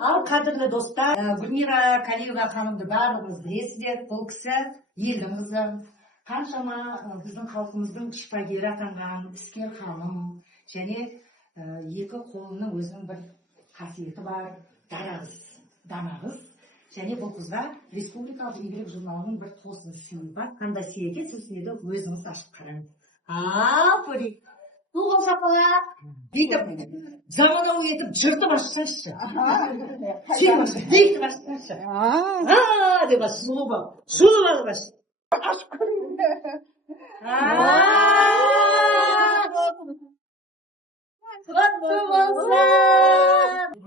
Ал қадірлі достар, Гүлмира Калиева ханымды барлығыңыз білесіздер. Бұл кісі елдің қызы. Қаншама біздің халқымыздың шипагері атанған іскер ханым. Және екі қолының өзінің бір қасиеті бар, дана қыз. Және бұл қызға республикалық игілік журналының бір тосын сыйы бар. Қандай сый екен, сіз еді өзіңіз ашып қараңыз. Көрейік. Бұл сапала дейтіп, заманауи етіп жыртып ашсаңызшы. Сен ашып, дейтіп ашсаңызшы. Деп аш, сұлу бол. Сұлу бол аш. Ашып көрейік. Құтты болсын.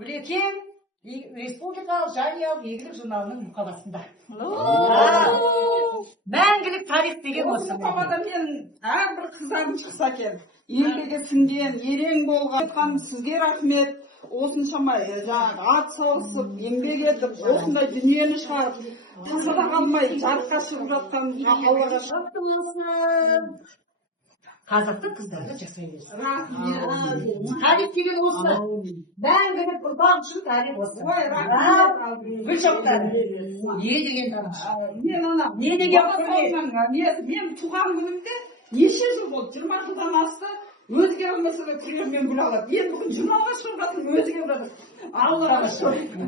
Бүлекен республикалық жанұялық игілік журналының мұқабасында. Мәңгілік тарих деген осы. Мұқабада мен әрбір қыздарым шықса екен. Еңбегі сіңген, ерең болған сізге рахмет. Осыншама ат салысып, еңбек етіп, осындай дүниені шығарып, тасада қалмай, жарыққа шығып жатқан Аллаға шүкір. Қазақтың қыздары жасай берсін. Тарих деген осы. Мәңгілік ұрпақ үшін тарих осы. Гүл шоқтары. Не деген тамаша. Не деген мен туған күнімде неше жыл болды? 20 жылдан асты. Өзге алмаса да мен гүл алады. Мен бүгін журналға шығып жатырмын, өзге алады. Аллаға шүкір.